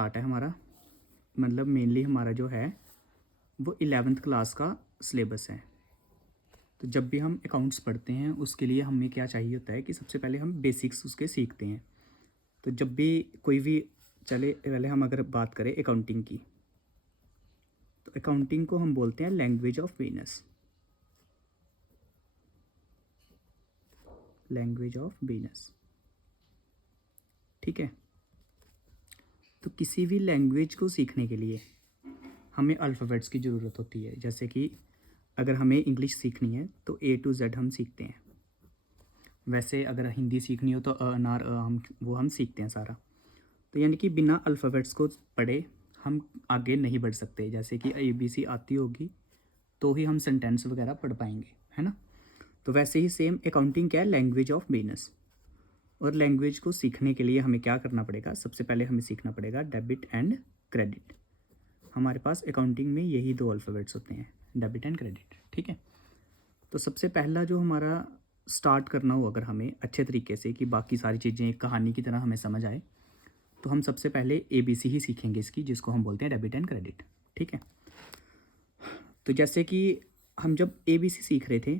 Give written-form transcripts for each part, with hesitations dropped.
Start है हमारा, मतलब मेनली हमारा जो है वो 11th क्लास का सिलेबस है। तो जब भी हम अकाउंट्स पढ़ते हैं उसके लिए हमें क्या चाहिए होता है कि सबसे पहले हम बेसिक्स उसके सीखते हैं। तो जब भी कोई भी चले, पहले हम अगर बात करें अकाउंटिंग की, तो अकाउंटिंग को हम बोलते हैं language of business. Language of business, ठीक है। तो किसी भी लैंग्वेज को सीखने के लिए हमें अल्फ़ाबेट्स की ज़रूरत होती है। जैसे कि अगर हमें इंग्लिश सीखनी है तो A to Z हम सीखते हैं। वैसे अगर हिंदी सीखनी हो तो अनार हम सीखते हैं सारा। तो यानी कि बिना अल्फ़ाबेट्स को पढ़े हम आगे नहीं बढ़ सकते। जैसे कि ABC आती होगी तो ही हम सेंटेंस वगैरह पढ़ पाएंगे, है ना। तो वैसे ही सेम अकाउंटिंग क्या है, लैंग्वेज ऑफ बिजनेस। और लैंग्वेज को सीखने के लिए हमें क्या करना पड़ेगा, सबसे पहले हमें सीखना पड़ेगा डेबिट एंड क्रेडिट। हमारे पास अकाउंटिंग में यही दो अल्फ़ाबेट्स होते हैं, डेबिट एंड क्रेडिट, ठीक है। तो सबसे पहला जो हमारा स्टार्ट करना हो अगर हमें अच्छे तरीके से कि बाकी सारी चीज़ें एक कहानी की तरह हमें समझ आए, तो हम सबसे पहले ABC ही सीखेंगे इसकी, जिसको हम बोलते हैं डेबिट एंड क्रेडिट, ठीक है। तो जैसे कि हम जब ABC सीख रहे थे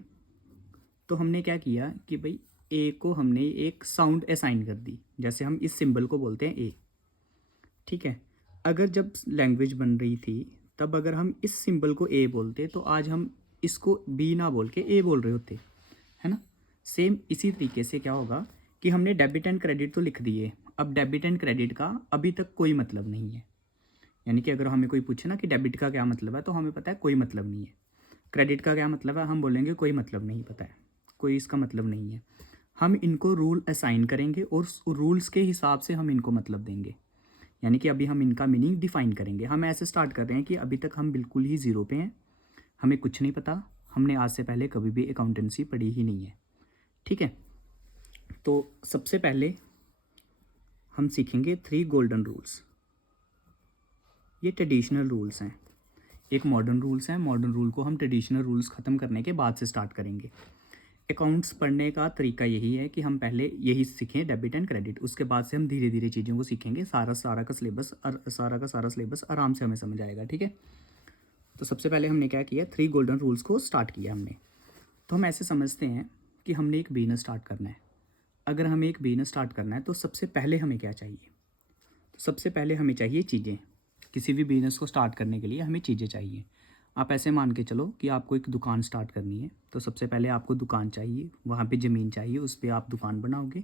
तो हमने क्या किया कि भाई ए को हमने एक साउंड असाइन कर दी। जैसे हम इस सिंबल को बोलते हैं ए, ठीक है। अगर जब लैंग्वेज बन रही थी तब अगर हम इस सिंबल को ए बोलते तो आज हम इसको बी ना बोल के ए बोल रहे होते, है ना। सेम इसी तरीके से क्या होगा कि हमने डेबिट एंड क्रेडिट तो लिख दिए, अब डेबिट एंड क्रेडिट का अभी तक कोई मतलब नहीं है। यानी कि अगर हमें कोई पूछे ना कि डेबिट का क्या मतलब है तो हमें पता है कोई मतलब नहीं है। क्रेडिट का क्या मतलब है, हम बोलेंगे कोई मतलब नहीं पता है, कोई इसका मतलब नहीं है। हम इनको रूल असाइन करेंगे और रूल्स के हिसाब से हम इनको मतलब देंगे। यानी कि अभी हम इनका मीनिंग डिफाइन करेंगे। हम ऐसे स्टार्ट कर रहे हैं कि अभी तक हम बिल्कुल ही ज़ीरो पे हैं, हमें कुछ नहीं पता, हमने आज से पहले कभी भी अकाउंटेंसी पढ़ी ही नहीं है, ठीक है। तो सबसे पहले हम सीखेंगे 3 गोल्डन रूल्स। ये ट्रेडिशनल रूल्स हैं, एक मॉडर्न रूल्स हैं। मॉडर्न रूल को हम ट्रेडिशनल रूल्स ख़त्म करने के बाद से स्टार्ट करेंगे। अकाउंट्स पढ़ने का तरीका यही है कि हम पहले यही सीखें डेबिट एंड क्रेडिट, उसके बाद से हम धीरे धीरे चीज़ों को सीखेंगे। सारा का सारा सिलेबस आराम से हमें समझ आएगा, ठीक है। तो सबसे पहले हमने क्या किया, 3 गोल्डन रूल्स को स्टार्ट किया हमने। तो हम ऐसे समझते हैं कि हमने एक बिजनेस स्टार्ट करना है। अगर हमें एक बिजनेस स्टार्ट करना है तो सबसे पहले हमें क्या चाहिए, तो सबसे पहले हमें चाहिए चीज़ें। किसी भी बिजनेस को स्टार्ट करने के लिए हमें चीज़ें चाहिए। आप ऐसे मान के चलो कि आपको एक दुकान स्टार्ट करनी है, तो सबसे पहले आपको दुकान चाहिए, वहाँ पे ज़मीन चाहिए, उस पर आप दुकान बनाओगे,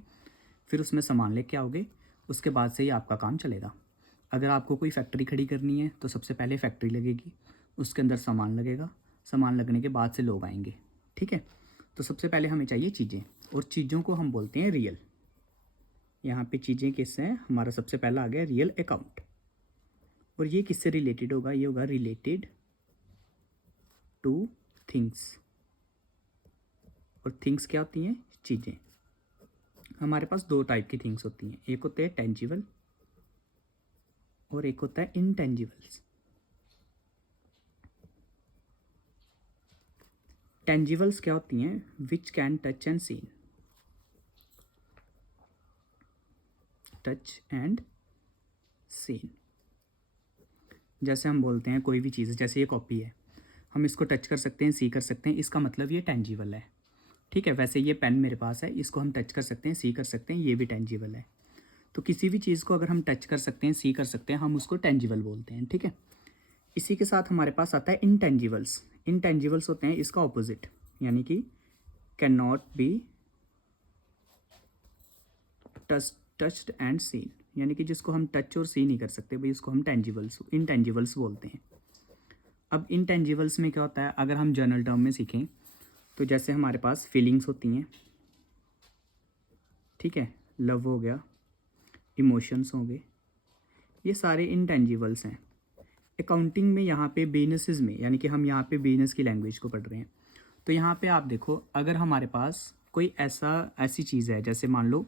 फिर उसमें सामान लेके आओगे, उसके बाद से ही आपका काम चलेगा। अगर आपको कोई फैक्ट्री खड़ी करनी है तो सबसे पहले फैक्ट्री लगेगी, उसके अंदर सामान लगेगा, सामान लगने के बाद से लोग आएंगे, ठीक है। तो सबसे पहले हमें चाहिए चीज़ें, और चीज़ों को हम बोलते हैं रियल। यहाँ पे चीज़ें किससे हैं, हमारा सबसे पहला आ गया रियल अकाउंट। और ये किससे रिलेटेड होगा, ये होगा रिलेटेड टू थिंग्स। और थिंग्स क्या होती हैं, चीज़ें। हमारे पास 2 टाइप की थिंग्स होती हैं, एक होते हैं टेंजिबल और एक होता है इनटेंजिबल्स। टेंजिबल्स क्या होती हैं, which can touch and seen, touch and seen. जैसे हम बोलते हैं कोई भी चीज़, जैसे ये कॉपी है, हम इसको टच कर सकते हैं, सी कर सकते हैं, इसका मतलब ये टेंजिबल है, ठीक है। वैसे ये पेन मेरे पास है, इसको हम टच कर सकते हैं, सी कर सकते हैं, ये भी टेंजिबल है। तो किसी भी चीज़ को अगर हम टच कर सकते हैं, सी कर सकते हैं, हम उसको टेंजिबल बोलते हैं, ठीक है। इसी के साथ हमारे पास आता है इनटेंजिबल्स। इनटेंजिबल्स होते हैं इसका ऑपोजिट, यानी कि can not be touched and seen, यानी कि जिसको हम टच और सी नहीं कर सकते भाई, उसको हम इनटेंजिबल्स बोलते हैं। अब इनटेंजिबल्स में क्या होता है, अगर हम जनरल टर्म में सीखें तो जैसे हमारे पास फीलिंग्स होती हैं, ठीक है, लव हो गया, इमोशंस हो गए, ये सारे इनटेंजिबल्स हैं। अकाउंटिंग में यहाँ पे बिजनेसेस में, यानी कि हम यहाँ पे बिजनेस की लैंग्वेज को पढ़ रहे हैं, तो यहाँ पे आप देखो, अगर हमारे पास कोई ऐसी चीज़ है, जैसे मान लो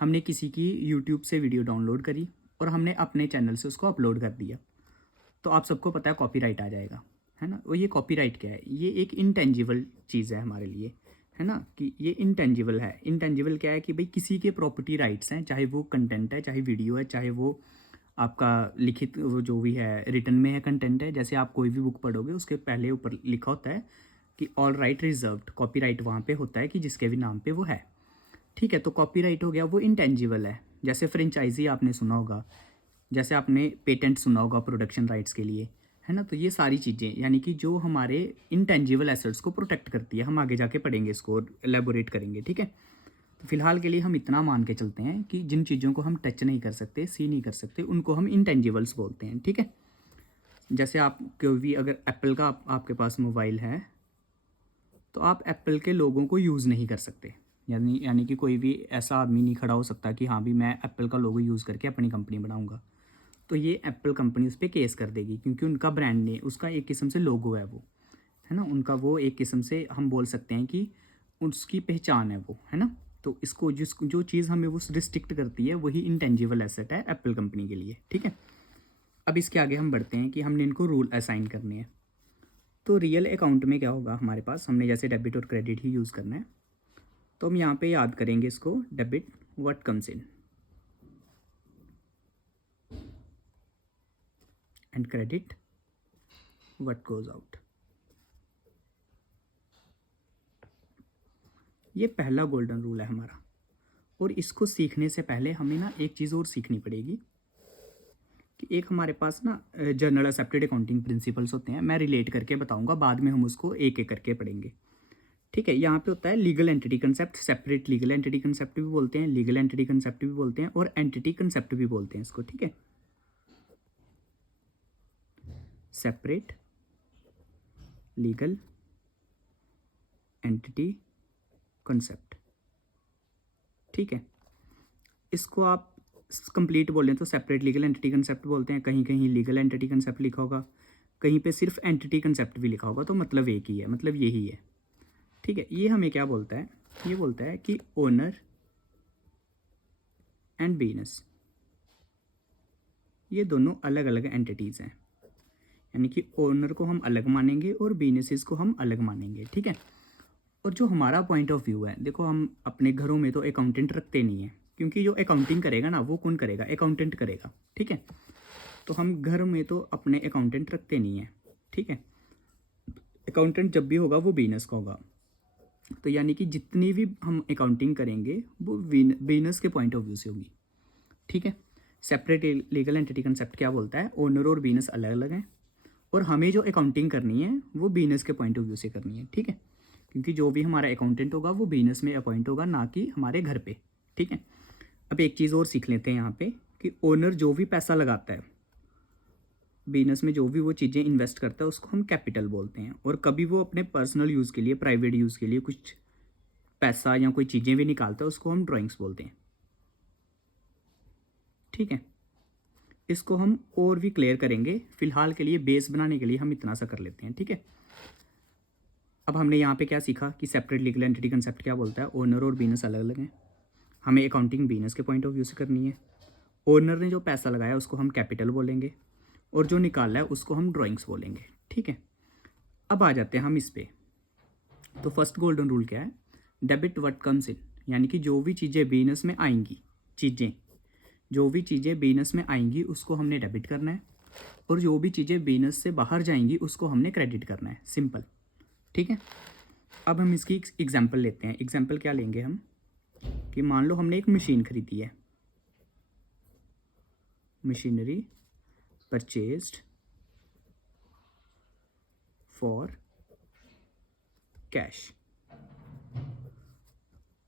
हमने किसी की यूट्यूब से वीडियो डाउनलोड करी और हमने अपने चैनल से उसको अपलोड कर दिया, तो आप सबको पता है कॉपीराइट आ जाएगा, है ना। और ये कॉपीराइट क्या है, ये एक इनटेंजिबल चीज़ है हमारे लिए, है ना, कि ये इनटेंजिबल है। इनटेंजिबल क्या है कि भाई किसी के प्रॉपर्टी राइट्स हैं, चाहे वो कंटेंट है, चाहे वीडियो है, चाहे वो आपका लिखित वो जो भी है रिटन में है कंटेंट है, जैसे आप कोई भी बुक पढ़ोगे उसके पहले ऊपर लिखा होता है कि ऑल राइट रिजर्व्ड, कॉपीराइट वहाँ पे होता है कि जिसके भी नाम पे वो है। ठीक है, तो कॉपीराइट हो गया, वो इंटेंजिबल है। जैसे फ्रेंचाइजी आपने सुना होगा, जैसे आपने पेटेंट सुना होगा प्रोडक्शन राइट्स के लिए, है ना। तो ये सारी चीज़ें यानी कि जो हमारे इंटेंजिबल एसेट्स को प्रोटेक्ट करती है, हम आगे जाके पढ़ेंगे इसको और एलेबोरेट करेंगे। ठीक है, तो फिलहाल के लिए हम इतना मान के चलते हैं कि जिन चीज़ों को हम टच नहीं कर सकते, सी नहीं कर सकते, उनको हम इंटेंजिबल्स बोलते हैं। ठीक है, जैसे आप कोई भी अगर एप्पल का आपके पास मोबाइल है तो आप एप्पल के लोगों को यूज़ नहीं कर सकते, यानी कि कोई भी ऐसा आदमी नहीं खड़ा हो सकता कि हाँ भी मैं एप्पल का लोगो यूज़ करके अपनी कंपनी बनाऊंगा, तो ये एप्पल कंपनी उस पर केस कर देगी, क्योंकि उनका ब्रांड ने उसका एक किस्म से लोगो है वो, है ना, उनका वो एक किस्म से हम बोल सकते हैं कि उसकी पहचान है वो, है ना। तो इसको जो चीज़ हमें वो रिस्ट्रिक्ट करती है वही इंटेंजिबल एसेट है एप्पल कंपनी के लिए। ठीक है, अब इसके आगे हम बढ़ते हैं कि हमने इनको रूल असाइन करने हैं। तो रियल अकाउंट में क्या होगा हमारे पास, हमने जैसे डेबिट और क्रेडिट ही यूज़ करना है, तो हम यहाँ पे याद करेंगे इसको, debit what comes in and credit what goes out. ये पहला गोल्डन रूल है हमारा। और इसको सीखने से पहले हमें ना एक चीज़ और सीखनी पड़ेगी कि एक हमारे पास ना जनरल एक्सेप्टेड अकाउंटिंग प्रिंसिपल्स होते हैं, मैं रिलेट करके बताऊंगा, बाद में हम उसको एक एक करके पढ़ेंगे। ठीक है, यहाँ पे होता है legal entity concept, separate legal entity concept भी बोलते हैं, लीगल एंटिटी कंसेप्ट भी बोलते हैं, और एंटिटी कंसेप्ट भी बोलते हैं इसको। ठीक है, सेपरेट लीगल एंटिटी कंसेप्ट। ठीक है, इसको आप कंप्लीट बोलें तो सेपरेट लीगल एंटिटी कंसेप्ट बोलते हैं, कहीं कहीं लीगल एंटिटी कंसेप्ट लिखा होगा, कहीं पे सिर्फ एंटिटी कंसेप्ट भी लिखा होगा, तो मतलब एक ही है, मतलब यही है। ठीक है, ये हमें क्या बोलता है, ये बोलता है कि ओनर एंड बिजनेस ये दोनों अलग अलग एंटिटीज़ हैं, यानी कि ओनर को हम अलग मानेंगे और बिजनेसेस को हम अलग मानेंगे। ठीक है, और जो हमारा पॉइंट ऑफ व्यू है, देखो हम अपने घरों में तो अकाउंटेंट रखते नहीं हैं, क्योंकि जो अकाउंटिंग करेगा ना वो कौन करेगा, अकाउंटेंट करेगा। ठीक है, तो हम घर में तो अपने अकाउंटेंट रखते नहीं हैं। ठीक है, अकाउंटेंट जब भी होगा वो बिजनेस का होगा, तो यानी कि जितनी भी हम अकाउंटिंग करेंगे वो बिजनेस के पॉइंट ऑफ व्यू से होगी। ठीक है, सेपरेट लीगल एंटिटी कंसेप्ट क्या बोलता है, ओनर और बिजनेस अलग अलग हैं, और हमें जो अकाउंटिंग करनी है वो बिजनेस के पॉइंट ऑफ व्यू से करनी है। ठीक है, क्योंकि जो भी हमारा अकाउंटेंट होगा वो बिजनेस में अपॉइंट होगा, ना कि हमारे घर पे। ठीक है, अब एक चीज़ और सीख लेते हैं यहाँ पे कि ओनर जो भी पैसा लगाता है बिजनेस में, जो भी वो चीज़ें इन्वेस्ट करता है उसको हम कैपिटल बोलते हैं, और कभी वो अपने पर्सनल यूज़ के लिए, प्राइवेट यूज़ के लिए कुछ पैसा या कोई चीज़ें भी निकालता है उसको हम ड्राइंग्स बोलते हैं। ठीक है, इसको हम और भी क्लियर करेंगे, फिलहाल के लिए बेस बनाने के लिए हम इतना सा कर लेते हैं। ठीक है, अब हमने यहाँ पे क्या सीखा कि सेपरेट लीगल एंटिटी कंसेप्ट क्या बोलता है, ओनर और बिजनेस अलग अलग हैं, हमें अकाउंटिंग बिजनेस के पॉइंट ऑफ व्यू से करनी है, ओनर ने जो पैसा लगाया उसको हम कैपिटल बोलेंगे, और जो निकाला है उसको हम ड्राइंग्स बोलेंगे। ठीक है, अब आ जाते हैं हम इस पे। तो फर्स्ट गोल्डन रूल क्या है, डेबिट व्हाट कम्स इन, यानी कि जो भी चीज़ें बिजनेस में आएंगी, जो भी चीज़ें बिजनेस में आएंगी उसको हमने डेबिट करना है, और जो भी चीज़ें बिजनेस से बाहर जाएंगी उसको हमने क्रेडिट करना है, सिंपल। ठीक है, अब हम इसकी एग्जांपल लेते हैं। एग्जांपल क्या लेंगे हम कि मान लो हमने एक मशीन खरीदी है, मशीनरी परचेज्ड फॉर कैश।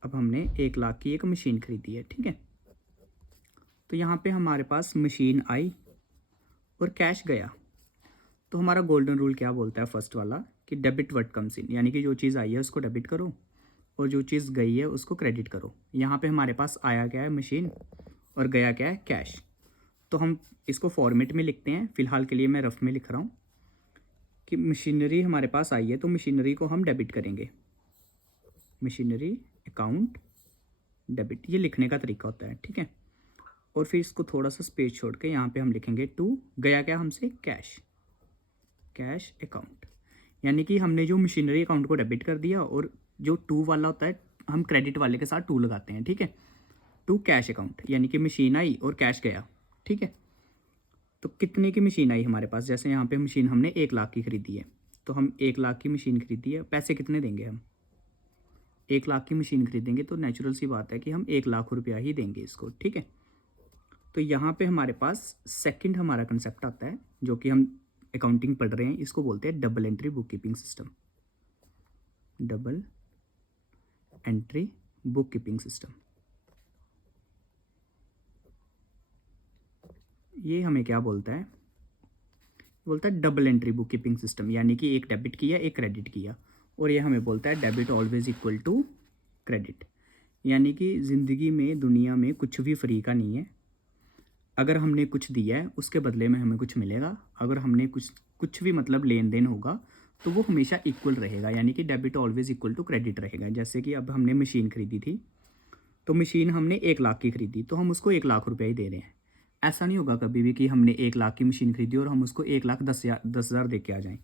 अब हमने 1 लाख की एक मशीन खरीदी है। ठीक है, तो यहाँ पे हमारे पास मशीन आई और कैश गया, तो हमारा गोल्डन रूल क्या बोलता है, फर्स्ट वाला, कि डेबिट व्हाट कम्स इन, यानी कि जो चीज़ आई है उसको डेबिट करो और जो चीज़ गई है उसको क्रेडिट करो। यहाँ पे हमारे पास आया क्या है, मशीन, और गया क्या है, कैश। तो हम इसको फॉर्मेट में लिखते हैं, फिलहाल के लिए मैं रफ में लिख रहा हूँ कि मशीनरी हमारे पास आई है तो मशीनरी को हम डेबिट करेंगे, मशीनरी अकाउंट डेबिट, ये लिखने का तरीका होता है। ठीक है, और फिर इसको थोड़ा सा स्पेस छोड़ के यहाँ पे हम लिखेंगे टू, गया क्या हमसे, कैश, कैश अकाउंट, यानी कि हमने जो मशीनरी अकाउंट को डेबिट कर दिया, और जो टू वाला होता है हम क्रेडिट वाले के साथ टू लगाते हैं। ठीक है, टू कैश अकाउंट, यानी कि मशीन आई और कैश गया। ठीक है, तो कितने की मशीन आई हमारे पास, जैसे यहाँ पे मशीन हमने 1 लाख की खरीदी है, तो हम 1 लाख की मशीन खरीदी है, पैसे कितने देंगे हम? 1 लाख की मशीन खरीदेंगे तो नेचुरल सी बात है कि हम 1 लाख रुपया ही देंगे इसको, ठीक है। तो यहाँ पे हमारे पास सेकंड हमारा कंसेप्ट आता है, जो कि हम अकाउंटिंग पढ़ रहे हैं, इसको बोलते हैं double entry book keeping system. Double entry book keeping system, ये हमें क्या बोलता है? बोलता है double entry book keeping system, यानी कि एक डेबिट किया एक क्रेडिट किया, और ये हमें बोलता है debit always equal to credit. यानी कि ज़िंदगी में, दुनिया में कुछ भी फ्री का नहीं है। अगर हमने कुछ दिया है उसके बदले में हमें कुछ मिलेगा। अगर हमने कुछ भी मतलब लेन देन होगा तो वो हमेशा इक्वल रहेगा, यानी कि debit always equal to credit रहेगा। जैसे कि अब हमने मशीन खरीदी थी, तो मशीन हमने 1 लाख की खरीदी, तो हम उसको 1 लाख रुपया ही दे रहे हैं। ऐसा नहीं होगा कभी भी कि हमने 1 लाख की मशीन खरीदी और हम उसको 1 लाख 10 हज़ार दे के आ जाएं।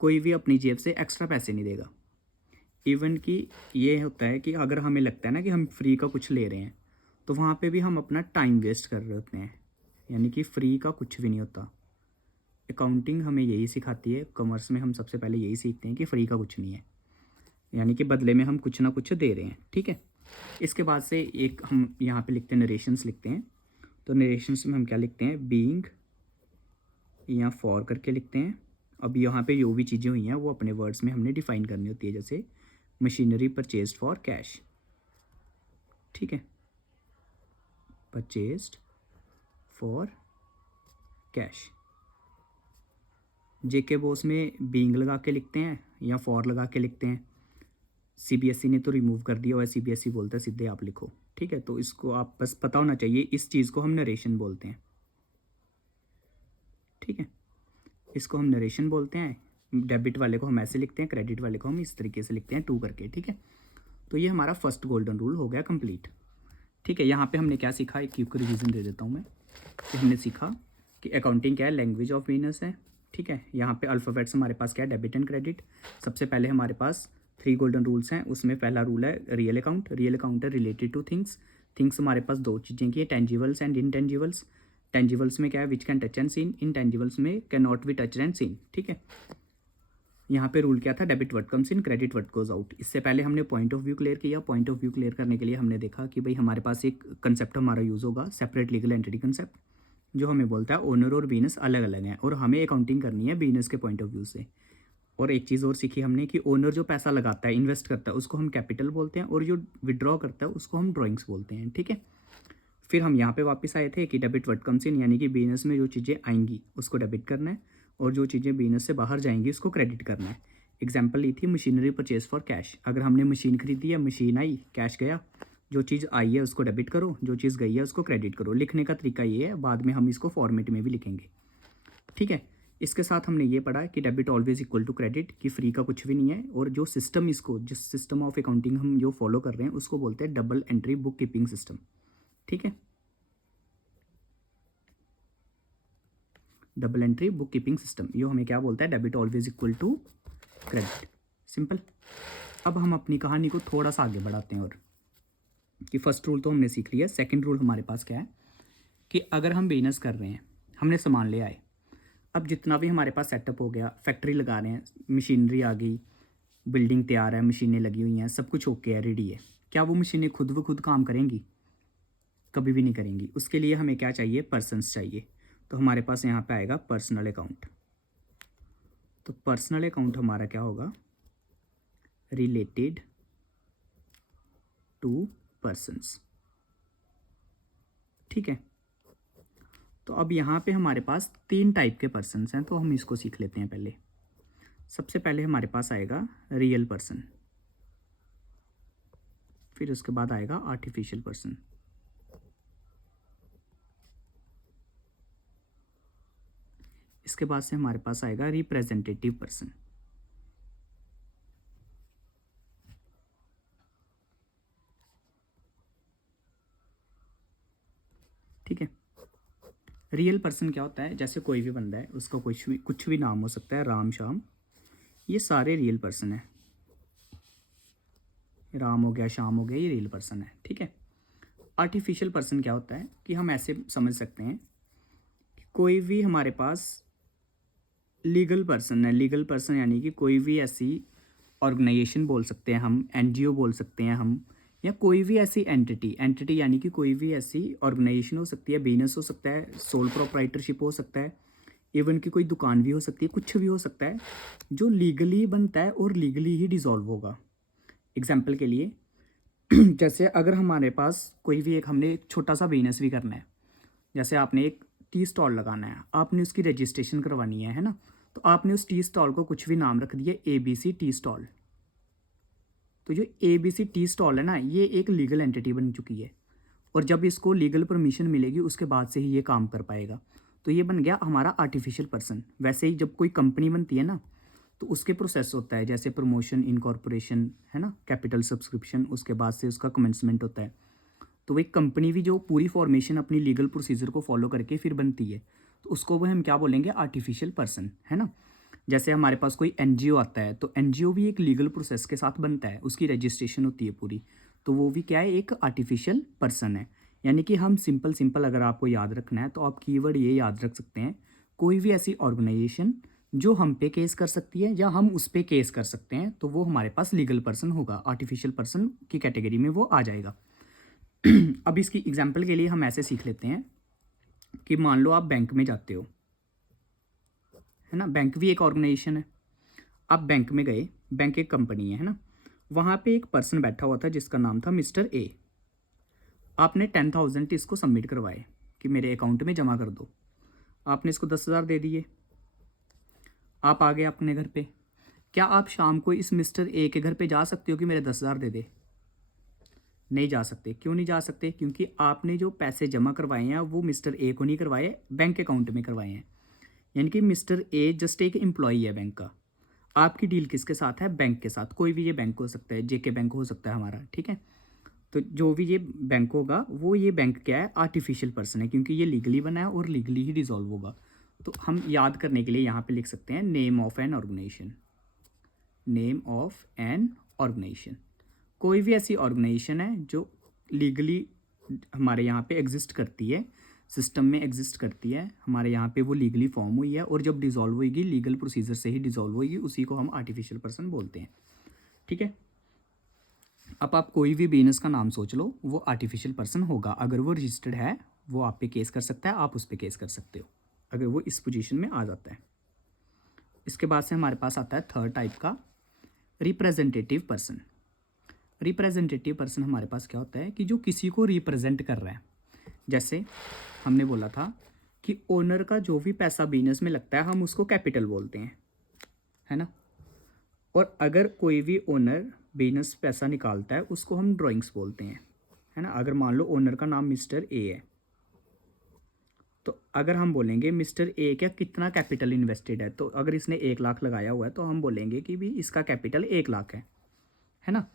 कोई भी अपनी जेब से एक्स्ट्रा पैसे नहीं देगा। इवन कि ये होता है कि अगर हमें लगता है ना कि हम फ्री का कुछ ले रहे हैं, तो वहाँ पे भी हम अपना टाइम वेस्ट कर रहे होते हैं, यानी कि फ्री का कुछ भी नहीं होता। अकाउंटिंग हमें यही सिखाती है, कॉमर्स में हम सबसे पहले यही सीखते हैं कि फ्री का कुछ नहीं है, यानी कि बदले में हम कुछ ना कुछ दे रहे हैं, ठीक है। इसके बाद से एक हम यहाँ पे लिखते हैं, नरेशंस लिखते हैं। तो नरेशंस में हम क्या लिखते हैं? बीइंग या फॉर करके लिखते हैं। अब यहाँ पे जो भी चीज़ें हुई हैं वो अपने वर्ड्स में हमने डिफाइन करनी होती है, जैसे मशीनरी परचेज्ड फॉर कैश, ठीक है, purchased for cash. JK boss में बीइंग लगा के लिखते हैं या फॉर लगा के लिखते हैं। सीबीएसई ने तो रिमूव कर दिया हुआ है, सीबीएसई बोलता है सीधे आप लिखो, ठीक है। तो इसको आप बस पता होना चाहिए, इस चीज़ को हम नरेशन बोलते हैं, ठीक है। इसको हम नरेशन बोलते हैं। डेबिट वाले को हम ऐसे लिखते हैं, क्रेडिट वाले को हम इस तरीके से लिखते हैं, टू करके, ठीक है। तो ये हमारा फर्स्ट गोल्डन रूल हो गया कंप्लीट, ठीक है। यहाँ पे हमने क्या सीखा, एक क्विक रिवीजन दे देता हूँ मैं। कि हमने सीखा कि अकाउंटिंग क्या है, लैंग्वेज ऑफ बिजनेस है, ठीक है। यहाँ पे अल्फ़ाबेट्स हमारे पास क्या है, डेबिट एंड क्रेडिट। सबसे पहले हमारे पास 3 गोल्डन रूल्स हैं, उसमें पहला रूल है रियल अकाउंट। रियल अकाउंट है रिलेटेड टू थिंग्स। थिंग्स हमारे पास 2 चीज़ें की है, टेंजिबल्स एंड इनटेंजिबल्स। टेंजिबल्स में क्या है, which can touch and seen. Intangibles में can not be touch and seen, ठीक है। यहाँ पे रूल क्या था, debit word comes in, credit word goes out. इससे पहले हमने पॉइंट ऑफ व्यू क्लियर किया। पॉइंट ऑफ व्यू क्लियर करने के लिए हमने देखा कि भाई हमारे पास एक कंसेप्ट हमारा यूज़ होगा, सेपरेट लीगल एंटिटी कंसेप्ट, जो हमें बोलता है ओनर और बिजनेस अलग अलग हैं और हमें अकाउंटिंग करनी है बिजनेस के पॉइंट ऑफ व्यू से। और एक चीज़ और सीखी हमने कि ओनर जो पैसा लगाता है, इन्वेस्ट करता है, उसको हम कैपिटल बोलते हैं, और जो विड्रॉ करता है उसको हम ड्राइंग्स बोलते हैं, ठीक है। फिर हम यहाँ पे वापस आए थे कि डेबिट वर्ड कम्स इन, यानी कि बिजनेस में जो चीज़ें आएंगी उसको डेबिट करना है, और जो चीज़ें बिजनेस से बाहर जाएंगी उसको क्रेडिट करना है। एग्जाम्पल ली थी मशीनरी परचेज फॉर कैश। अगर हमने मशीन खरीदी है, मशीन आई, कैश गया, जो चीज़ आई है उसको डेबिट करो, जो चीज़ गई है उसको क्रेडिट करो। लिखने का तरीका ये है, बाद में हम इसको फॉर्मेट में भी लिखेंगे, ठीक है। इसके साथ हमने ये पढ़ा कि debit always equal to credit, कि फ्री का कुछ भी नहीं है, और जो सिस्टम, इसको जिस सिस्टम ऑफ अकाउंटिंग हम जो फॉलो कर रहे हैं उसको बोलते हैं double entry book keeping system, ठीक है। Double entry book keeping system, ये हमें क्या बोलता है, debit always equal to credit, simple. अब हम अपनी कहानी को थोड़ा सा आगे बढ़ाते हैं, और कि फर्स्ट रूल तो हमने सीख लिया। सेकंड रूल हमारे पास क्या है कि अगर हम बिजनेस कर रहे हैं, हमने सामान ले आए, अब जितना भी हमारे पास सेटअप हो गया, फैक्ट्री लगा रहे हैं, मशीनरी आ गई, बिल्डिंग तैयार है, मशीनें लगी हुई हैं, सब कुछ ओके है, रेडी है, क्या वो मशीनें खुद ब खुद काम करेंगी? कभी भी नहीं करेंगी। उसके लिए हमें क्या चाहिए, पर्सनस चाहिए। तो हमारे पास यहाँ पे आएगा पर्सनल अकाउंट। तो पर्सनल अकाउंट हमारा क्या होगा, रिलेटेड टू पर्सन्स, ठीक है। तो अब यहाँ पे हमारे पास 3 टाइप के पर्सन्स हैं, तो हम इसको सीख लेते हैं पहले। सबसे पहले हमारे पास आएगा रियल पर्सन, फिर उसके बाद आएगा आर्टिफिशियल पर्सन, इसके बाद से हमारे पास आएगा रिप्रेजेंटेटिव पर्सन, ठीक है। रियल पर्सन क्या होता है, जैसे कोई भी बंदा है, उसका कुछ भी नाम हो सकता है, राम श्याम, ये सारे रियल पर्सन है। राम हो गया, श्याम हो गया, ये रियल पर्सन है, ठीक है। आर्टिफिशियल पर्सन क्या होता है कि हम ऐसे समझ सकते हैं, कोई भी हमारे पास लीगल पर्सन है, लीगल पर्सन यानी कि कोई भी ऐसी ऑर्गेनाइजेशन बोल सकते हैं हम, एनजीओ बोल सकते हैं हम, या कोई भी ऐसी एंटिटी, एंटिटी यानी कि कोई भी ऐसी ऑर्गेनाइजेशन हो सकती है, बिजनेस हो सकता है, सोल प्रोप्राइटरशिप हो सकता है, इवन की कोई दुकान भी हो सकती है, कुछ भी हो सकता है जो लीगली बनता है और लीगली ही डिसॉल्व होगा। एग्जाम्पल के लिए जैसे अगर हमारे पास कोई भी एक, हमने एक छोटा सा बिजनेस भी करना है, जैसे आपने एक टी स्टॉल लगाना है, आपने उसकी रजिस्ट्रेशन करवानी है ना, तो आपने उस टी स्टॉल को कुछ भी नाम रख दिया ABC टी स्टॉल। तो जो ABC टी स्टॉल है ना, ये एक लीगल एंटिटी बन चुकी है, और जब इसको लीगल परमिशन मिलेगी उसके बाद से ही ये काम कर पाएगा। तो ये बन गया हमारा आर्टिफिशियल पर्सन। वैसे ही जब कोई कंपनी बनती है ना, तो उसके प्रोसेस होता है, जैसे प्रमोशन, इनकॉर्पोरेशन है ना, कैपिटल सब्सक्रिप्शन, उसके बाद से उसका कमेंसमेंट होता है। तो एक कंपनी भी जो पूरी फॉर्मेशन अपनी लीगल प्रोसीजर को फॉलो करके फिर बनती है, तो उसको भी हम क्या बोलेंगे, आर्टिफिशियल पर्सन, है ना। जैसे हमारे पास कोई एनजीओ आता है, तो एनजीओ भी एक लीगल प्रोसेस के साथ बनता है, उसकी रजिस्ट्रेशन होती है पूरी, तो वो भी क्या है, एक आर्टिफिशियल पर्सन है। यानी कि हम सिंपल सिंपल अगर आपको याद रखना है तो आप कीवर्ड ये याद रख सकते हैं, कोई भी ऐसी ऑर्गेनाइजेशन जो हम पे केस कर सकती है या हम उस पे केस कर सकते हैं, तो वो हमारे पास लीगल पर्सन होगा, आर्टिफिशियल पर्सन की कैटेगरी में वो आ जाएगा। अब इसकी एग्जाम्पल के लिए हम ऐसे सीख लेते हैं कि मान लो आप बैंक में जाते हो, है ना, बैंक भी एक ऑर्गेनाइजेशन है। आप बैंक में गए, बैंक एक कंपनी है ना, वहाँ पे एक पर्सन बैठा हुआ था जिसका नाम था मिस्टर ए। आपने 10,000 इसको सबमिट करवाए कि मेरे अकाउंट में जमा कर दो। आपने इसको 10,000 दे दिए। आप आ गए अपने घर पे। क्या आप शाम को इस मिस्टर ए के घर पे जा सकते हो कि मेरे 10,000 दे दे? नहीं जा सकते। क्यों नहीं जा सकते? क्योंकि आपने जो पैसे जमा करवाए हैं वो मिस्टर ए को नहीं करवाए, बैंक अकाउंट में करवाए हैं। यानी कि मिस्टर ए जस्ट एक एम्प्लॉई है बैंक का। आपकी डील किसके साथ है? बैंक के साथ। कोई भी ये बैंक हो सकता है, जेके बैंक हो सकता है हमारा, ठीक है। तो जो भी ये बैंक होगा वो ये बैंक क्या है, आर्टिफिशियल पर्सन है, क्योंकि ये लीगली बना है और लीगली ही डिसॉल्व होगा। तो हम याद करने के लिए यहाँ पे लिख सकते हैं name of an organization. Name of an organization, कोई भी ऐसी ऑर्गेनाइजेशन है जो लीगली हमारे यहाँ पे एग्जिस्ट करती है, सिस्टम में एग्जिस्ट करती है, हमारे यहाँ पे वो लीगली फॉर्म हुई है, और जब डिसॉल्व होगी लीगल प्रोसीजर से ही डिसॉल्व होगी, उसी को हम आर्टिफिशियल पर्सन बोलते हैं, ठीक है। अब आप कोई भी बिजनेस का नाम सोच लो, वो आर्टिफिशियल पर्सन होगा। अगर वो रजिस्टर्ड है वो आप पे केस कर सकता है, आप उस पर केस कर सकते हो अगर वो इस पोजीशन में आ जाता है। इसके बाद से हमारे पास आता है थर्ड टाइप का, रिप्रेजेंटेटिव पर्सन। रिप्रेजेंटेटिव पर्सन हमारे पास क्या होता है कि जो किसी को रिप्रेजेंट कर रहा है। जैसे हमने बोला था कि ओनर का जो भी पैसा बिजनेस में लगता है हम उसको कैपिटल बोलते हैं, है ना। और अगर कोई भी ओनर बिजनेस पैसा निकालता है उसको हम ड्राइंग्स बोलते हैं, है ना। अगर मान लो ओनर का नाम मिस्टर ए है, तो अगर हम बोलेंगे मिस्टर ए क्या कितना कैपिटल इन्वेस्टेड है, तो अगर इसने 1 लाख लगाया हुआ है तो हम बोलेंगे कि भी इसका कैपिटल 1 लाख है ना।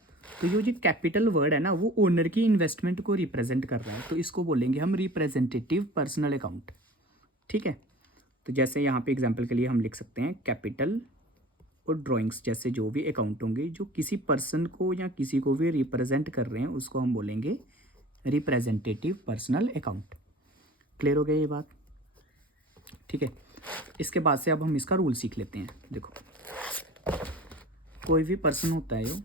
तो ये जो कैपिटल वर्ड है ना वो ओनर की इन्वेस्टमेंट को रिप्रेजेंट कर रहा है, तो इसको बोलेंगे हम रिप्रेजेंटेटिव पर्सनल अकाउंट, ठीक है। तो जैसे यहाँ पे एग्जांपल के लिए हम लिख सकते हैं कैपिटल और ड्राइंग्स जैसे जो भी अकाउंट होंगे जो किसी पर्सन को या किसी को भी रिप्रेजेंट कर रहे हैं उसको हम बोलेंगे रिप्रेजेंटेटिव पर्सनल अकाउंट। क्लियर हो गया ये बात, ठीक है। इसके बाद से अब हम इसका रूल सीख लेते हैं। देखो, कोई भी पर्सन होता है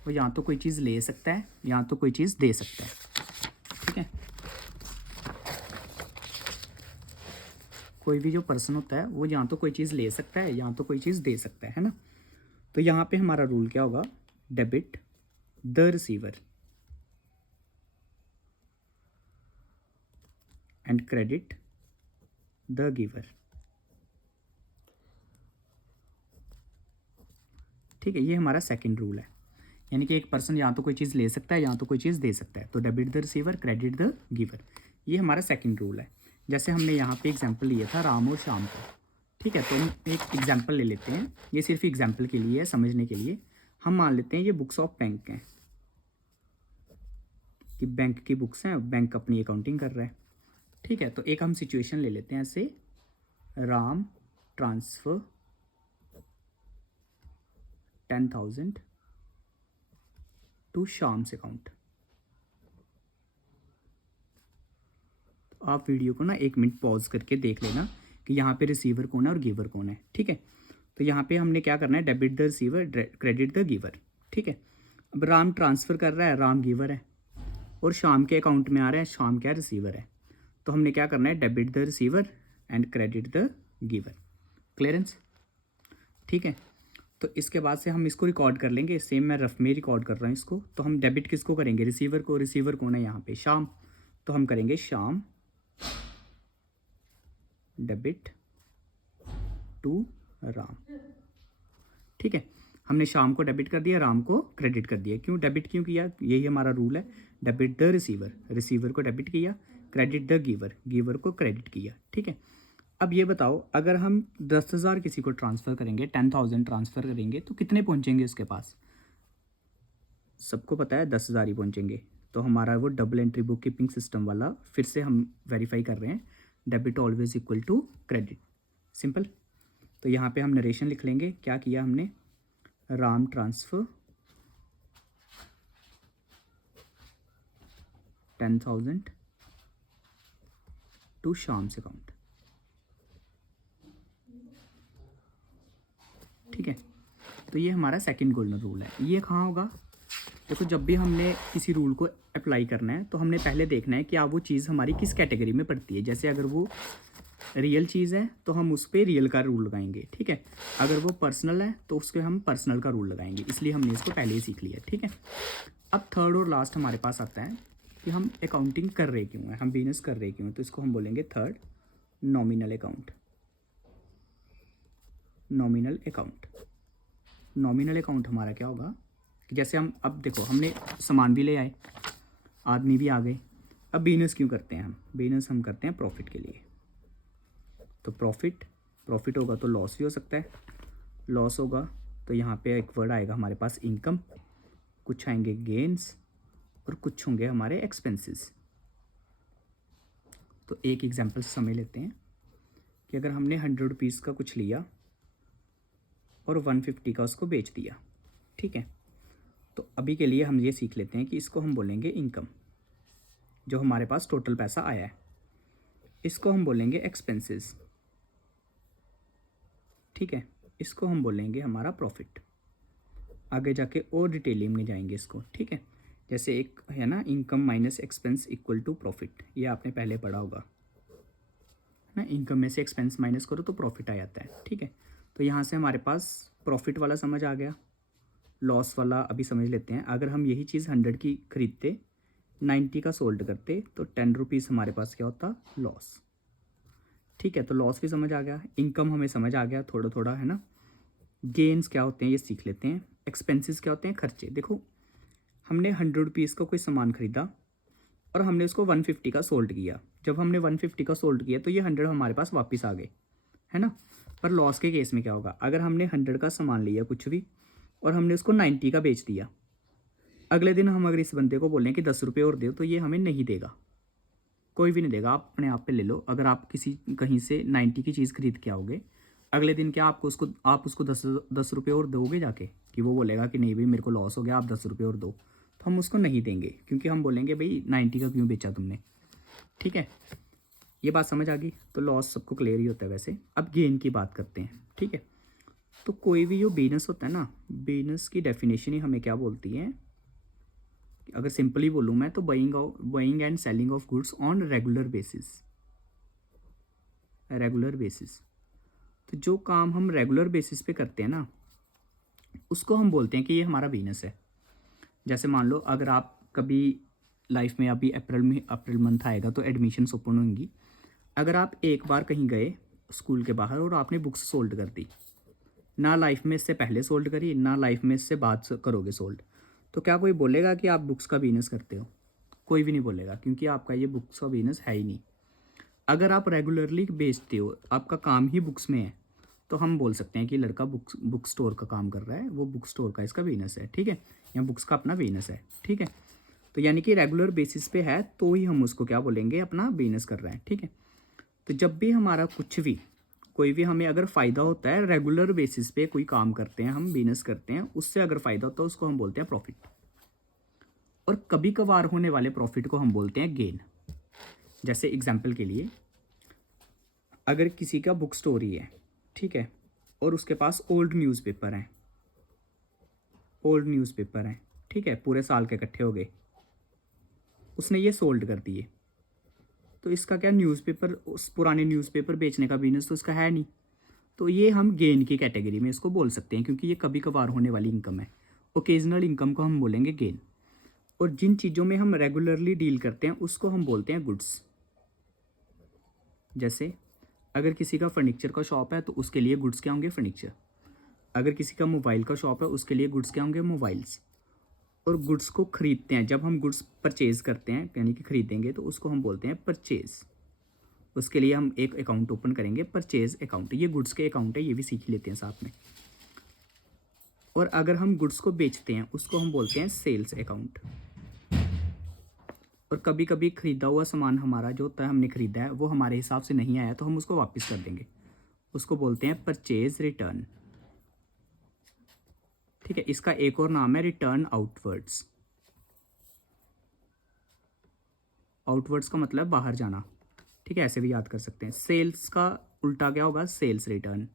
वो या तो कोई चीज़ ले सकता है या तो कोई चीज़ दे सकता है, ठीक है। कोई भी जो पर्सन होता है वो या तो कोई चीज़ ले सकता है या तो कोई चीज़ दे सकता है ना। तो यहाँ पे हमारा रूल क्या होगा, debit the receiver and credit the giver, ठीक है। ये हमारा सेकंड रूल है, यानी कि एक पर्सन या तो कोई चीज़ ले सकता है या तो कोई चीज़ दे सकता है। तो debit the receiver, credit the giver, ये हमारा सेकंड रूल है। जैसे हमने यहाँ पे एग्जांपल लिया था राम और श्याम को, ठीक है। तो हम एक एग्जांपल ले लेते हैं, ये सिर्फ एग्जांपल के लिए है, समझने के लिए। हम मान लेते हैं ये बुक्स ऑफ बैंक हैं, कि बैंक की बुक्स हैं, बैंक अपनी अकाउंटिंग कर रहा है, ठीक है। तो एक हम सिचुएशन ले लेते हैं ऐसे, Ram transfer 10,000 to Shyam's account. आप वीडियो को ना 1 मिनट पॉज करके देख लेना कि यहाँ पे रिसीवर कौन है और गिवर कौन है, ठीक है। तो यहाँ पे हमने क्या करना है, debit the receiver credit the giver, ठीक है। अब राम ट्रांसफ़र कर रहा है, राम गिवर है, और शाम के अकाउंट में आ रहा है, शाम क्या रिसीवर है। तो हमने क्या करना है, debit the receiver and credit the giver. Clearance, ठीक है। तो इसके बाद से हम इसको रिकॉर्ड कर लेंगे, सेम मैं रफ में रिकॉर्ड कर रहा हूँ इसको। तो हम डेबिट किसको करेंगे, रिसीवर को। रिसीवर कौन है यहाँ पे, शाम। तो हम करेंगे शाम डेबिट टू राम, ठीक है। हमने शाम को डेबिट कर दिया, राम को क्रेडिट कर दिया। क्यों डेबिट क्यों किया, यही हमारा रूल है। डेबिट द रिसीवर, रिसीवर को डेबिट किया, क्रेडिट द गिवर, गिवर को क्रेडिट किया, ठीक है। अब ये बताओ, अगर हम 10,000 किसी को ट्रांसफ़र करेंगे, 10,000 ट्रांसफ़र करेंगे तो कितने पहुंचेंगे उसके पास, सबको पता है 10,000 ही पहुंचेंगे। तो हमारा वो double entry book keeping system वाला फिर से हम वेरीफाई कर रहे हैं, debit always equal to credit, simple. तो यहाँ पे हम नरेशन लिख लेंगे, क्या किया हमने, राम ट्रांसफ़र 10,000 टू शाम्स अकाउंट, ठीक है। तो ये हमारा सेकंड गोल्डन रूल है। ये कहाँ होगा, देखो जब भी हमने किसी रूल को अप्लाई करना है तो हमने पहले देखना है कि आप वो चीज़ हमारी किस कैटेगरी में पड़ती है। जैसे अगर वो रियल चीज़ है तो हम उस पर रियल का रूल लगाएंगे, ठीक है। अगर वो पर्सनल है तो उसके हम पर्सनल का रूल लगाएंगे, इसलिए हमने इसको पहले ही सीख लिया, ठीक है। अब थर्ड और लास्ट हमारे पास आता है कि हम अकाउंटिंग कर रहे क्यों हैं, हम बिजनेस कर रहे क्यों हैं। तो इसको हम बोलेंगे third, nominal account. Nominal account, nominal account हमारा क्या होगा कि जैसे हम, अब देखो हमने सामान भी ले आए, आदमी भी आ गए। अब बिजनेस क्यों करते हैं हम, बिजनेस हम करते हैं प्रॉफिट के लिए। तो प्रॉफिट होगा तो लॉस भी हो सकता है, लॉस होगा तो यहाँ पे एक वर्ड आएगा हमारे पास इनकम, कुछ आएंगे गेन्स और कुछ होंगे हमारे एक्सपेंसेस। तो एक एग्जांपल समझ लेते हैं कि अगर हमने 100 रुपीज़ का कुछ लिया और 150 का उसको बेच दिया, ठीक है। तो अभी के लिए हम ये सीख लेते हैं कि इसको हम बोलेंगे इनकम, जो हमारे पास टोटल पैसा आया है। इसको हम बोलेंगे एक्सपेंसेस, ठीक है। इसको हम बोलेंगे हमारा प्रॉफिट। आगे जाके और डिटेलिंग में जाएंगे इसको, ठीक है। जैसे एक है ना, income minus expense equal to profit, ये आपने पहले पढ़ा होगा ना। इनकम में से एक्सपेंस माइनस करो तो प्रॉफिट आ जाता है, ठीक है। तो यहाँ से हमारे पास प्रॉफिट वाला समझ आ गया, लॉस वाला अभी समझ लेते हैं। अगर हम यही चीज़ 100 की खरीदते, 90 का सोल्ड करते तो 10 रुपीज़ हमारे पास क्या होता, लॉस, ठीक है। तो लॉस भी समझ आ गया, इनकम हमें समझ आ गया थोड़ा थोड़ा, है ना। गेन्स क्या होते हैं ये सीख लेते हैं, एक्सपेंसेस क्या होते हैं, खर्चे। देखो हमने 100 रुपीज़ का कोई सामान खरीदा और हमने उसको 150 का सोल्ड किया। जब हमने 150 का सोल्ड किया तो ये 100 हमारे पास वापस आ गए, है ना। पर लॉस के केस में क्या होगा, अगर हमने 100 का सामान लिया कुछ भी और हमने उसको 90 का बेच दिया, अगले दिन हम अगर इस बंदे को बोलें कि 10 रुपये और दो, तो ये हमें नहीं देगा, कोई भी नहीं देगा। आप अपने आप पे ले लो, अगर आप किसी कहीं से 90 की चीज़ खरीद के आओगे, अगले दिन क्या आप उसको 10 रुपये और दोगे जाके, कि वो बोलेगा कि नहीं भाई मेरे को लॉस हो गया, आप 10 रुपये और दो, तो हम उसको नहीं देंगे, क्योंकि हम बोलेंगे भाई 90 का क्यों बेचा तुमने, ठीक है। ये बात समझ आ गई। तो लॉस सबको क्लियर ही होता है वैसे। अब गेन की बात करते हैं, ठीक है। तो कोई भी जो बिजनेस होता है ना, बिजनेस की डेफिनेशन ही हमें क्या बोलती है, अगर सिंपली बोलूँ मैं तो buying and selling of goods on regular basis, regular basis. तो जो काम हम रेगुलर बेसिस पे करते हैं ना, उसको हम बोलते हैं कि ये हमारा बिजनेस है। जैसे मान लो अगर आप कभी लाइफ में, अभी अप्रैल मंथ आएगा तो एडमिशन्स ओपन होंगी। अगर आप एक बार कहीं गए स्कूल के बाहर और आपने बुक्स सोल्ड कर दी, ना लाइफ में इससे पहले सोल्ड करी, ना लाइफ में इससे बाद करोगे सोल्ड, तो क्या कोई बोलेगा कि आप बुक्स का बिजनेस करते हो, कोई भी नहीं बोलेगा, क्योंकि आपका ये बुक्स का बिजनेस है ही नहीं। अगर आप रेगुलरली बेचते हो, आपका काम ही बुक्स में है, तो हम बोल सकते हैं कि लड़का बुक स्टोर का काम कर रहा है, वो बुक स्टोर का इसका बिजनेस है, ठीक है, या बुक्स का अपना बिजनेस है, ठीक है। तो यानी कि रेगुलर बेसिस पे है तो ही हम उसको क्या बोलेंगे, अपना बिजनेस कर रहा है, ठीक है। तो जब भी हमारा कुछ भी, कोई भी हमें अगर फ़ायदा होता है, रेगुलर बेसिस पे कोई काम करते हैं, हम बिजनेस करते हैं, उससे अगर फ़ायदा होता है उसको हम बोलते हैं प्रॉफिट। और कभी कभार होने वाले प्रॉफिट को हम बोलते हैं गेन। जैसे एग्जाम्पल के लिए, अगर किसी का बुक स्टोर ही है, ठीक है, और उसके पास ओल्ड न्यूज़पेपर हैं, ठीक है, पूरे साल के इकट्ठे हो गए, उसने ये सोल्ड कर दिए, तो इसका क्या, न्यूज़पेपर, उस पुराने न्यूज़पेपर बेचने का बिजनेस तो इसका है नहीं, तो ये हम गेन की कैटेगरी में इसको बोल सकते हैं, क्योंकि ये कभी कभार होने वाली इनकम है। ओकेजनल इनकम को हम बोलेंगे गेन। और जिन चीज़ों में हम रेगुलरली डील करते हैं उसको हम बोलते हैं गुड्स। जैसे अगर किसी का फर्नीचर का शॉप है तो उसके लिए गुड्स क्या होंगे, फर्नीचर। अगर किसी का मोबाइल का शॉप है उसके लिए गुड्स क्या होंगे, मोबाइल्स। और गुड्स को खरीदते हैं, जब हम गुड्स परचेज करते हैं यानी कि खरीदेंगे, तो उसको हम बोलते हैं परचेज। उसके लिए हम एक अकाउंट ओपन करेंगे, परचेज अकाउंट। ये गुड्स के अकाउंट है, ये भी सीख लेते हैं साथ में। और अगर हम गुड्स को बेचते हैं उसको हम बोलते हैं सेल्स अकाउंट। और कभी कभी खरीदा हुआ सामान हमारा जो होता है, हमने खरीदा है, वो हमारे हिसाब से नहीं आया तो हम उसको वापस कर देंगे, उसको बोलते हैं परचेज रिटर्न। ठीक है, इसका एक और नाम है रिटर्न आउटवर्ड्स। आउटवर्ड्स का मतलब बाहर जाना, ठीक है, ऐसे भी याद कर सकते हैं। सेल्स का उल्टा क्या होगा, सेल्स रिटर्न।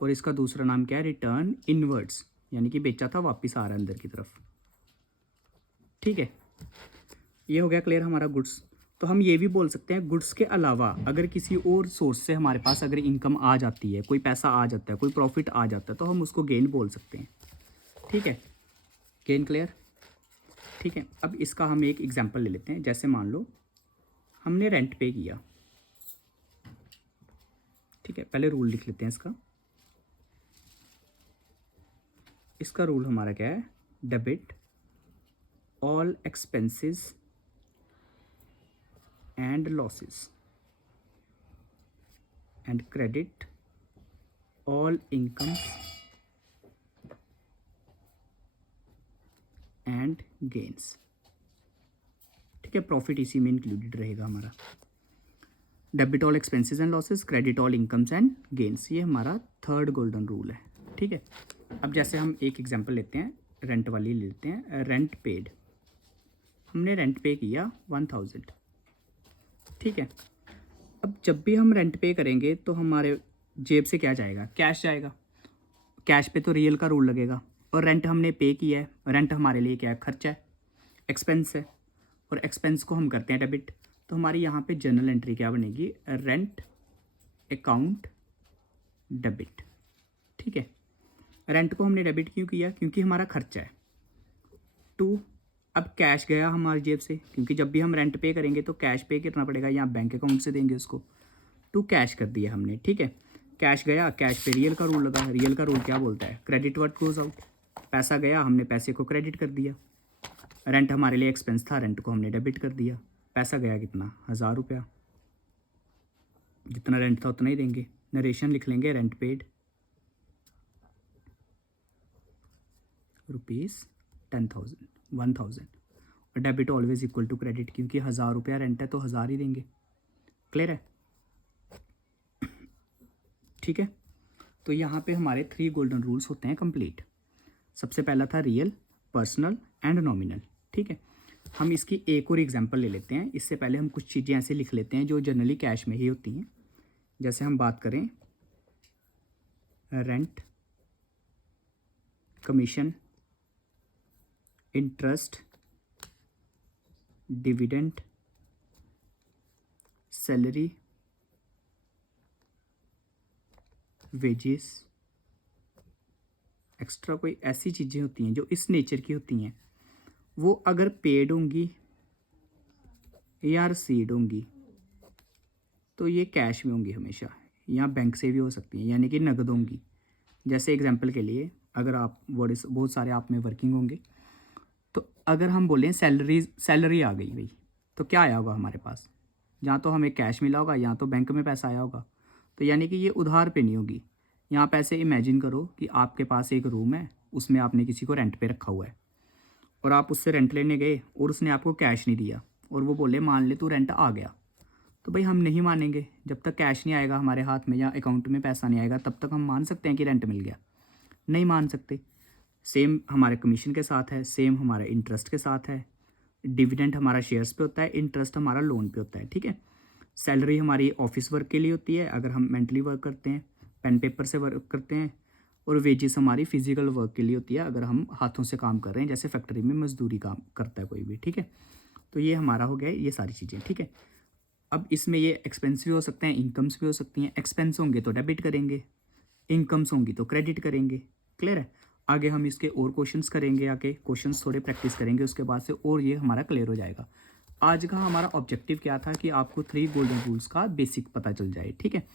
और इसका दूसरा नाम क्या है, रिटर्न इनवर्ड्स, यानी कि बेचा था वापस आ रहा है अंदर की तरफ। ठीक है, ये हो गया क्लियर हमारा गुड्स। तो हम ये भी बोल सकते हैं गुड्स के अलावा अगर किसी और सोर्स से हमारे पास अगर इनकम आ जाती है, कोई पैसा आ जाता है, कोई प्रॉफिट आ जाता है, तो हम उसको गेन बोल सकते हैं। ठीक है, गेन क्लियर। ठीक है, अब इसका हम एक एग्जांपल ले लेते हैं। जैसे मान लो हमने रेंट पे किया, ठीक है, पहले रूल लिख लेते हैं इसका। इसका रूल हमारा क्या है, debit all expenses and losses and credit all incomes and gains। ठीक है, प्रॉफिट इसी में इंक्लूडेड रहेगा हमारा। Debit all expenses and losses, credit all incomes and gains, ये हमारा थर्ड गोल्डन रूल है। ठीक है, अब जैसे हम एक एग्जांपल लेते हैं, रेंट वाली लेते हैं। रेंट पेड, हमने रेंट पे किया 1000। ठीक है, अब जब भी हम रेंट पे करेंगे तो हमारे जेब से क्या जाएगा, कैश जाएगा। कैश पे तो रियल का रूल लगेगा, और रेंट हमने पे किया है, रेंट हमारे लिए क्या है, खर्चा है, एक्सपेंस है, और एक्सपेंस को हम करते हैं डेबिट। तो हमारी यहाँ पे जर्नल एंट्री क्या बनेगी, रेंट अकाउंट डेबिट। ठीक है, रेंट को हमने डेबिट क्यों किया, क्योंकि हमारा खर्चा है। टू, अब कैश गया हमारी जेब से, क्योंकि जब भी हम रेंट पे करेंगे तो कैश पे करना पड़ेगा, यहाँ बैंक अकाउंट से देंगे उसको, टू कैश कर दिया हमने। ठीक है, कैश गया, कैश पे रियल का रूल लगा। रियल का रूल क्या बोलता है, क्रेडिट व्हाट गोज आउट। पैसा गया, हमने पैसे को क्रेडिट कर दिया। रेंट हमारे लिए एक्सपेंस था, रेंट को हमने डेबिट कर दिया। पैसा गया कितना, 1000 रुपया, जितना रेंट था उतना ही देंगे। नरेशन लिख लेंगे, रेंट पेड ₹10,000 1000। और debit always equal to credit, क्योंकि 1000 रुपया रेंट है तो 1000 ही देंगे। क्लियर है। ठीक है, तो यहाँ पे हमारे 3 गोल्डन रूल्स होते हैं कंप्लीट। सबसे पहला था रियल, पर्सनल एंड नॉमिनल। ठीक है, हम इसकी एक और एग्जांपल ले लेते हैं। इससे पहले हम कुछ चीज़ें ऐसे लिख लेते हैं जो जनरली कैश में ही होती हैं। जैसे हम बात करें rent, commission, interest, dividend, salary, wages, extra कोई ऐसी चीज़ें होती हैं जो इस नेचर की होती हैं, वो अगर पेड होंगी या रिसीड होंगी तो ये कैश में होंगी हमेशा, या बैंक से भी हो सकती हैं, यानी कि नकद होंगी। जैसे एग्जांपल के लिए, अगर आप बहुत सारे आप में वर्किंग होंगे, तो अगर हम बोलें सैलरी आ गई भाई, तो क्या आया होगा हमारे पास, या तो हमें कैश मिला होगा या तो बैंक में पैसा आया होगा। तो यानी कि ये उधार पे नहीं होगी। यहाँ पे ऐसे इमेजिन करो कि आपके पास एक रूम है, उसमें आपने किसी को रेंट पे रखा हुआ है, और आप उससे रेंट लेने गए और उसने आपको कैश नहीं दिया, और वो बोले मान ले तू रेंट आ गया, तो भाई हम नहीं मानेंगे। जब तक कैश नहीं आएगा हमारे हाथ में या अकाउंट में पैसा नहीं आएगा तब तक हम मान सकते हैं कि रेंट मिल गया, नहीं मान सकते। सेम हमारे कमीशन के साथ है, सेम हमारे इंटरेस्ट के साथ है। डिविडेंड हमारा शेयर्स पे होता है, इंटरेस्ट हमारा लोन पे होता है, ठीक है। सैलरी हमारी ऑफिस वर्क के लिए होती है अगर हम मेंटली वर्क करते हैं, पेन पेपर से वर्क करते हैं, और वेजेस हमारी फिजिकल वर्क के लिए होती है अगर हम हाथों से काम कर रहे हैं, जैसे फैक्ट्री में मजदूरी काम करता है कोई भी, ठीक है। तो ये हमारा हो गया ये सारी चीज़ें, ठीक है। अब इसमें ये एक्सपेंस भी हो सकते हैं, इनकम्स भी हो सकती हैं। एक्सपेंस होंगे तो डेबिट करेंगे, इनकम्स होंगी तो क्रेडिट करेंगे, क्लियर है। आगे हम इसके और क्वेश्चंस करेंगे, आगे क्वेश्चंस थोड़े प्रैक्टिस करेंगे उसके बाद से, और ये हमारा क्लियर हो जाएगा। आज का हमारा ऑब्जेक्टिव क्या था कि आपको 3 गोल्डन रूल्स का बेसिक पता चल जाए, ठीक है।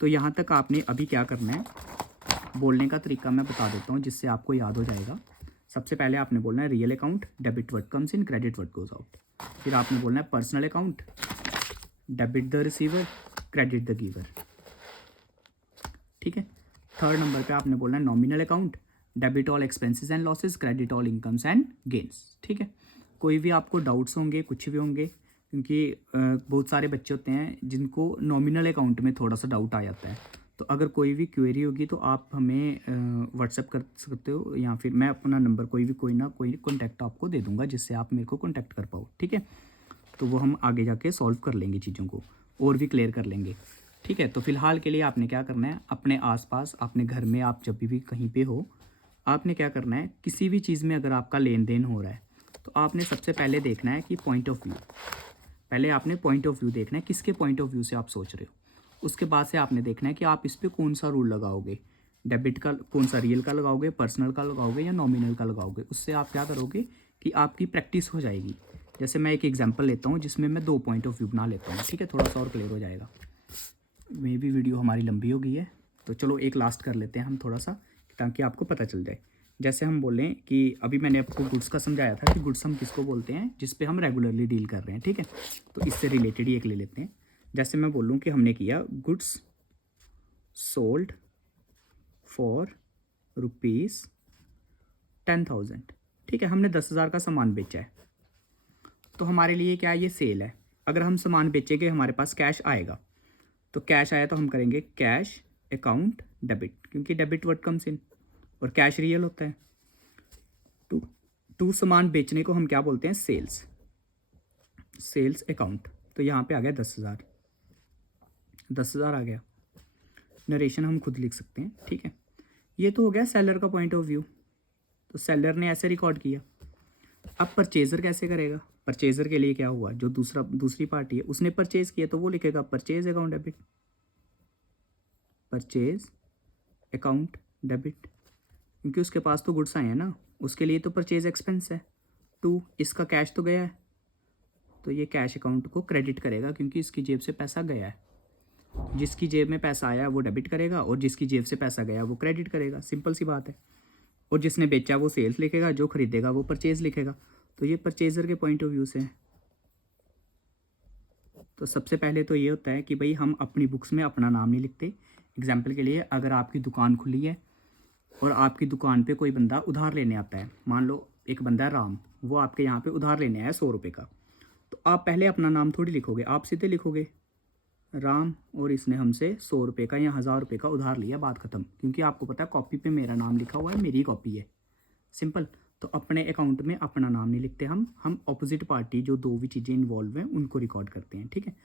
तो यहाँ तक आपने अभी क्या करना है, बोलने का तरीका मैं बता देता हूँ जिससे आपको याद हो जाएगा। सबसे पहले आपने बोलना है real account, debit what comes in, credit what goes out. फिर आपने बोलना है personal account, debit the receiver, credit the giver, ठीक है। थर्ड नंबर पे आपने बोलना है nominal account, debit all expenses and losses, credit all incomes and gains, ठीक है। कोई भी आपको डाउट्स होंगे, कुछ भी होंगे, क्योंकि बहुत सारे बच्चे होते हैं जिनको नॉमिनल अकाउंट में थोड़ा सा डाउट आ जाता है, तो अगर कोई भी क्वेरी होगी तो आप हमें व्हाट्सएप कर सकते हो, या फिर मैं अपना नंबर कोई ना कोई कॉन्टैक्ट आपको दे दूंगा जिससे आप मेरे को कॉन्टैक्ट कर पाओ, ठीक है। तो वो हम आगे जाके सॉल्व कर लेंगे चीज़ों को, और भी क्लियर कर लेंगे, ठीक है। तो फिलहाल के लिए आपने क्या करना है, अपने आसपास अपने घर में आप जब भी कहीं पे हो, आपने क्या करना है, किसी भी चीज़ में अगर आपका लेन देन हो रहा है तो आपने सबसे पहले देखना है कि पॉइंट ऑफ व्यू, पहले आपने पॉइंट ऑफ व्यू देखना है, किसके पॉइंट ऑफ व्यू से आप सोच रहे हो। उसके बाद से आपने देखना है कि आप इस पर कौन सा रूल लगाओगे, डेबिट का कौन सा, रियल का लगाओगे, पर्सनल का लगाओगे, या नॉमिनल का लगाओगे। उससे आप क्या करोगे कि आपकी प्रैक्टिस हो जाएगी। जैसे मैं एक एग्जांपल लेता हूँ जिसमें मैं 2 पॉइंट ऑफ व्यू बना लेता हूँ, ठीक है, थोड़ा सा और क्लियर हो जाएगा। मे भी वीडियो हमारी लंबी हो गई है, तो चलो एक लास्ट कर लेते हैं हम थोड़ा सा, ताकि आपको पता चल जाए। जैसे हम बोलें कि अभी मैंने आपको गुड्स का समझाया था कि गुड्स हम किसको बोलते हैं, जिस पे हम रेगुलरली डील कर रहे हैं, ठीक है। तो इससे रिलेटेड ही एक ले लेते हैं। जैसे मैं बोलूँ कि हमने किया गुड्स सोल्ड फॉर ₹10,000, ठीक है, हमने 10,000 का सामान बेचा है। तो हमारे लिए क्या है, ये सेल है। अगर हम सामान बेचेंगे हमारे पास कैश आएगा, तो कैश आया तो हम करेंगे कैश अकाउंट डेबिट, क्योंकि डेबिट वर्ड कम्स इन, और कैश रियल होता है। टू सामान बेचने को हम क्या बोलते हैं, सेल्स, सेल्स अकाउंट। तो यहाँ पे आ गया 10,000, 10,000 आ गया। नरेशन हम खुद लिख सकते हैं, ठीक है। ये तो हो गया सेलर का पॉइंट ऑफ व्यू, तो सेलर ने ऐसे रिकॉर्ड किया। अब परचेजर कैसे करेगा, परचेजर के लिए क्या हुआ, जो दूसरी पार्टी है उसने परचेज किया तो वो लिखेगा purchase account debit, purchase account debit, क्योंकि उसके पास तो गुड्स आए हैं ना, उसके लिए तो परचेज एक्सपेंस है। इसका कैश तो गया है, तो ये कैश अकाउंट को क्रेडिट करेगा क्योंकि इसकी जेब से पैसा गया है। जिसकी जेब में पैसा आया वो डेबिट करेगा, और जिसकी जेब से पैसा गया वो क्रेडिट करेगा, सिंपल सी बात है। और जिसने बेचा वो सेल्स लिखेगा, जो खरीदेगा वो परचेज लिखेगा। तो ये परचेजर के पॉइंट ऑफ व्यू से है। तो सबसे पहले तो ये होता है कि भाई हम अपनी बुक्स में अपना नाम नहीं लिखते। एग्जाम्पल के लिए, अगर आपकी दुकान खुली है और आपकी दुकान पे कोई बंदा उधार लेने आता है, मान लो एक बंदा है राम, वो आपके यहाँ पे उधार लेने आया 100 रुपये का, तो आप पहले अपना नाम थोड़ी लिखोगे, आप सीधे लिखोगे राम, और इसने हमसे 100 रुपये का या 1,000 रुपये का उधार लिया, बात खत्म। क्योंकि आपको पता है कॉपी पे मेरा नाम लिखा हुआ है, मेरी कॉपी है, सिंपल। तो अपने अकाउंट में अपना नाम नहीं लिखते हम ऑपोजिट पार्टी जो दो भी चीज़ें इन्वॉल्व हैं उनको रिकॉर्ड करते हैं, ठीक है।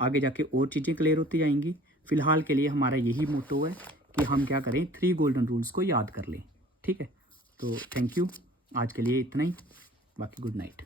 आगे जाके और चीज़ें क्लियर होती जाएंगी। फिलहाल के लिए हमारा यही मोटो है कि हम क्या करें, 3 गोल्डन रूल्स को याद कर लें, ठीक है। तो थैंक यू, आज के लिए इतना ही, बाकी गुड नाइट।